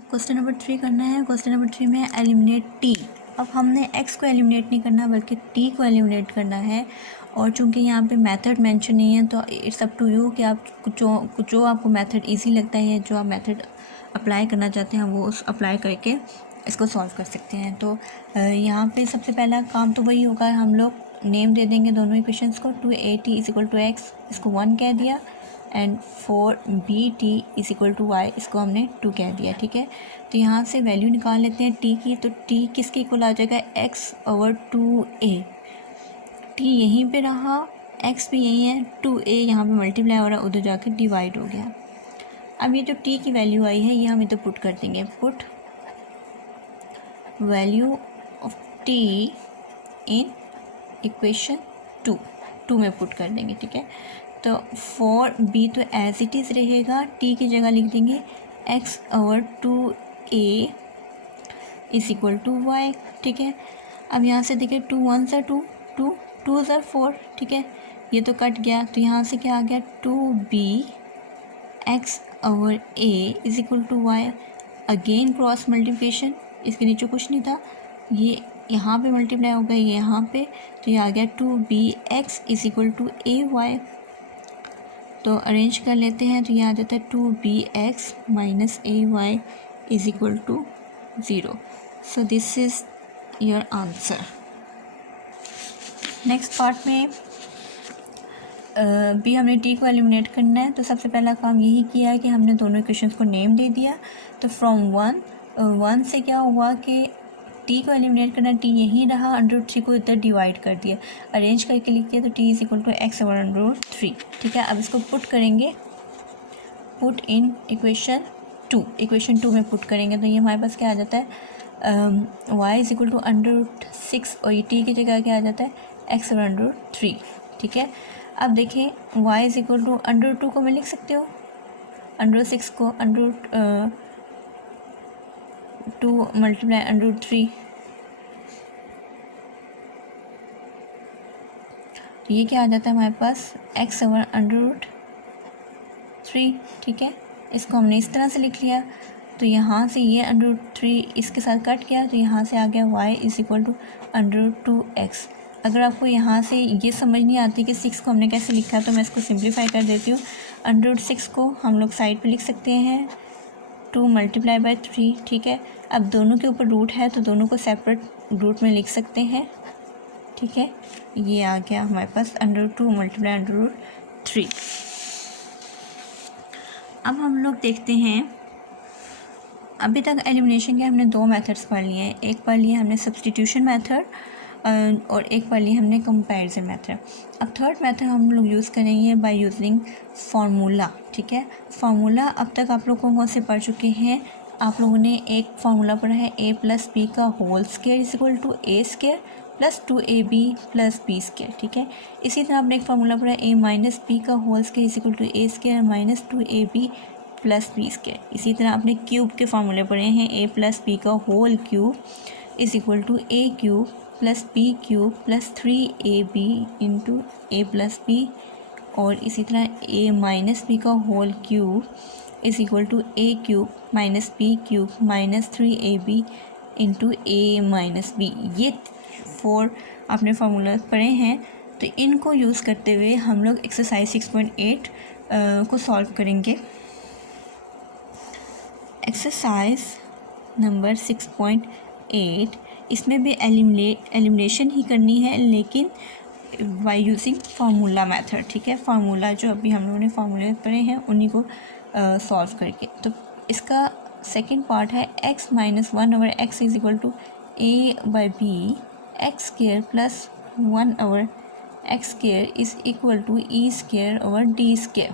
अब question number 3 करना है। क्वेश्चन नंबर 3 में एलिमिनेट टी। अब हमने एक्स को एलिमिनेट नहीं करना बल्कि टी को एलिमिनेट करना है, और चूंकि यहाँ पे मेथड मेंशन नहीं है तो इट्स अप टू यू कि आप जो आपको मेथड इजी लगता है, जो आप मेथड अप्लाई करना चाहते हैं वो उस अप्लाई करके इसको सॉल्व कर सकते हैं। तो यहाँ पे सबसे पहला काम तो वही होगा, हम लोग नेम दे देंगे दोनों इक्वेशंस को। 2at = x, इसको 1 कह दिया, एंड 4bt = y, इसको हमने 2 कह दिया। ठीक है, तो यहाँ से वैल्यू निकाल लेते हैं t की। तो t किसके इक्वल आ जाएगा, x/2a। t यहीं पे रहा, x भी यहीं है, 2a यहाँ पे मल्टीप्लाई हो रहा है, उधर जाकर डिवाइड हो गया। अब ये जो t की वैल्यू आई है ये हम इधर पुट कर देंगे। Put value of t in equation 2 में पुट कर देंगे। ठीक है, तो 4b तो एज इट इज़ रहेगा, t की जगह लिख देंगे x/2a = y। ठीक है, अब यहाँ से देखिए 2 1 सा 2, 2 2 सा 4। ठीक है, ये तो कट गया, तो यहाँ से क्या आ गया, 2b x/a = y। Again cross multiplication, इसके नीचे कुछ नहीं था, ये यहाँ पे मल्टीप्लाई हो गया, ये यहाँ पे, तो ये आ गया 2bx = ay। तो अरेंज कर लेते हैं, तो ये आ जाता है 2bx - ay = 0। So this is your answer. Next part में भी हमने टी को एलिमिनेट करना है। तो सबसे पहला काम यही किया है कि हमने दोनों इक्वेशंस को नेम दे दिया। तो फ्रॉम 1 से क्या हुआ कि टी को एलिमिनेट करना, टी यहीं रहा, √3 को इधर डिवाइड कर दिया, अरेंज करके लिख दिया, तो t = x/√3। ठीक है, अब इसको पुट करेंगे, पुट इन इक्वेशन 2 में पुट करेंगे, तो ये हमारे पास क्या आ जाता है, y = √6, और ये t की जगह क्या आ जाता है, x/√3। ठीक है, अब देखें y = √2 को मैं लिख सकती हूँ, √6 को √2 × √3, तो ये क्या आ जाता है हमारे पास, x/√3। ठीक है, इसको हमने इस तरह से लिख लिया, तो यहाँ से ये √3 इसके साथ कट गया, तो यहाँ से आ गया y = √2x। अगर आपको यहाँ से ये समझ नहीं आती कि 6 को हमने कैसे लिखा है, तो मैं इसको सिंप्लीफाई कर देती हूँ। √6 को हम लोग साइड पे लिख सकते हैं 2 × 3। ठीक है, अब दोनों के ऊपर रूट है तो दोनों को सेपरेट रूट में लिख सकते हैं। ठीक है, ये आ गया हमारे पास √2 × √3। अब हम लोग देखते हैं, अभी तक एलिमिनेशन के हमने 2 मेथड्स पढ़ लिए हैं। एक पढ़ लिया हमने सब्स्टिट्यूशन मेथड, और एक पढ़ लिया हमने कंपैरिजन मेथड। अब थर्ड मेथड हम लोग यूज़ करेंगे बाय यूजिंग फार्मूला। ठीक है, फार्मूला अब तक आप लोगों को से पढ़ चुके हैं। आप लोगों ने एक फार्मूला पढ़ा है, a + b का whole square = a² + 2ab + b²। ठीक है, इसी तरह आपने एक फार्मूला पढ़ा है, a - b का whole square = a² - 2ab + b²। इसी तरह आपने क्यूब के फार्मूले पढ़े हैं, a + b का whole cube = a³ + b³ + 3ab × a + b, और इसी तरह a - b का whole cube = a³ - b³ - 3ab × a - b। ये 4 आपने फार्मूला पढ़े हैं। तो इनको यूज़ करते हुए हम लोग एक्सरसाइज 6.8 को सॉल्व करेंगे। एक्सरसाइज नंबर 6.8, इसमें भी एलिमिनेशन ही करनी है, लेकिन बाय यूजिंग फार्मूला मेथड। ठीक है, फार्मूला जो अभी हम लोगों ने फार्मूले पढ़े हैं उन्हीं को सॉल्व करके। तो इसका सेकंड पार्ट है x - 1/x = a/b x² + 1/x² = e²/d²।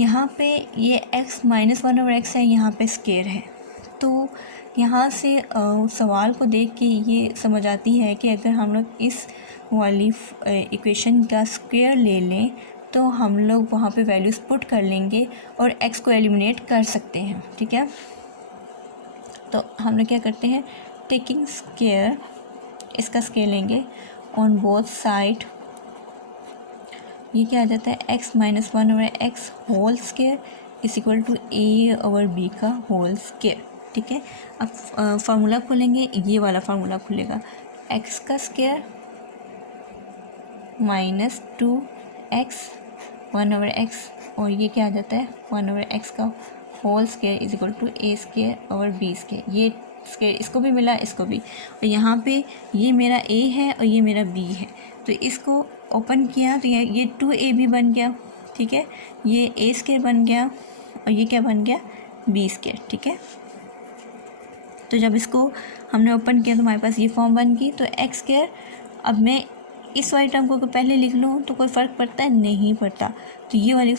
यहाँ पे ये x - 1/x है, यहाँ पे स्क्वायर है। तो यहाँ से सवाल को देख के ये समझ आती है कि अगर हम लोग इस वाली इक्वेशन का स्क्वायर ले लें तो हम लोग वहाँ पे वैल्यूज़ पुट कर लेंगे और x को एलिमिनेट कर सकते हैं। ठीक है, तो हम लोग क्या करते हैं, टेकिंग स्क्वायर, इसका स्क्वायर लेंगे ऑन बोथ साइड। ये क्या आ जाता है, x - 1/x whole square is equal to A over B का होल स्क्वायर। ठीक है, अब फार्मूला खोलेंगे, ये वाला फार्मूला खुलेगा, एक्स का square minus 2x 1 over x, और ये क्या आ जाता है 1 ओवर एक्स का whole square is equal to A square over B square. ये स्क्वायर इसको भी मिला, इसको भी, और यहाँ पे ये मेरा a है और ये मेरा b है, तो इसको ओपन किया तो ये 2ab बन गया। ठीक है, ये a स्क्वायर बन गया और ये क्या बन गया b स्क्वायर। ठीक है, तो जब इसको हमने ओपन किया तो हमारे पास ये फॉर्म बन गई। तो एक्स स्क्वायर, अब मैं इस वाली टर्म को पहले लिख लूँ तो कोई फ़र्क पड़ता है, नहीं पड़ता, तो ये वाली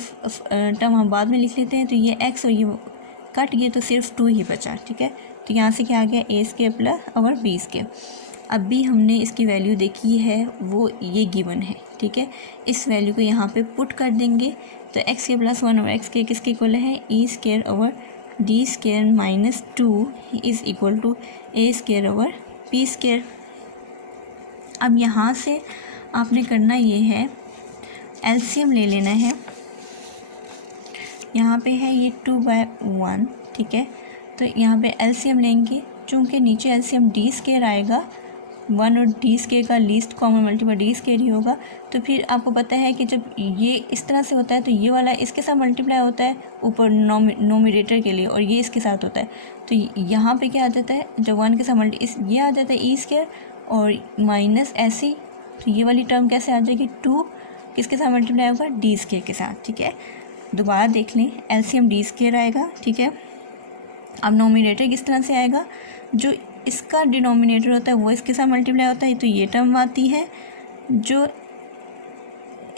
टर्म हम बाद में लिख लेते हैं। तो ये x और ये कट गए तो सिर्फ 2 ही बचा। ठीक है, तो यहाँ से क्या आ गया ए स्क्वायर प्लस और बी स्क्वायर। अब भी हमने इसकी वैल्यू देखी है, वो ये गिवन है। ठीक है, इस वैल्यू को यहाँ पे पुट कर देंगे, तो X square plus 1 over X के किसके इक्वल है E square over D square minus 2 is equal to A square over P square. अब यहाँ से आपने करना ये है, एलसीएम ले लेना है। यहाँ पे है ये 2/1। ठीक है, तो यहाँ पे एलसीएम लेंगे, चूँकि नीचे एलसीएम डी स्क्वायर आएगा, 1 और डी स्क्वायर का least common multiple D square ही होगा। तो फिर आपको पता है कि जब ये इस तरह से होता है तो ये वाला इसके साथ मल्टीप्लाई होता है ऊपर नोमिनेटर के लिए, और ये इसके साथ होता है। तो यहाँ पे क्या आ जाता है, जब 1 के साथ ये आ जाता है ई स्क्वायर और माइनस ऐसे, तो ये वाली टर्म कैसे आ जाएगी 2 किसके साथ मल्टीप्लाई होगा डी स्क्वायर के साथ। ठीक है, दोबारा देख लें, एलसीएम डी स्क्वायर आएगा। ठीक है, अब नोमिनेटर किस तरह से आएगा, जो इसका डिनोमिनेटर होता है वो इसके साथ मल्टीप्लाई होता है, तो ये टर्म आती है, जो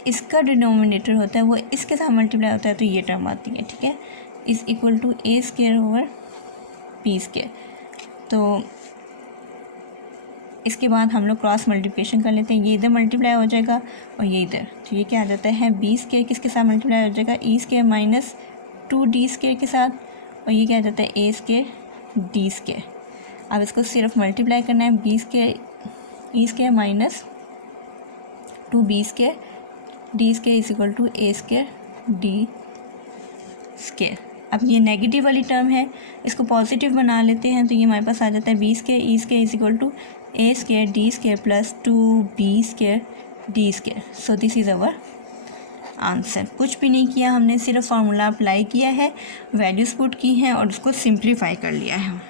इसका डिनोमिनेटर होता है वो इसके साथ मल्टीप्लाई होता है, तो ये टर्म आती है। ठीक है, is equal to A square over P square. तो इसके बाद हम लोग क्रॉस मल्टीप्लिकेशन कर लेते हैं, ये इधर मल्टीप्लाई हो जाएगा और ये इधर, तो ये क्या आ जाता है बी स्क्वायर किसके साथ मल्टीप्लाई हो जाएगा ई स्क्वायर माइनस 2 डी स्क्वायर के साथ, और ये क्या आ जाता है ए स्क्वायर डी स्क्वायर। अब इसको सिर्फ मल्टीप्लाई करना है, B square E square minus 2 B square D square is equal to A square D square. अब ये नेगेटिव वाली टर्म है, इसको पॉजिटिव बना लेते हैं, तो ये हमारे पास आ जाता है B square E square is equal to A square D square plus 2b square D square. So this is our answer. कुछ भी नहीं किया हमने, सिर्फ फार्मूला अप्लाई किया है, वैल्यूज़ पुट की हैं और उसको सिंप्लीफाई कर लिया है।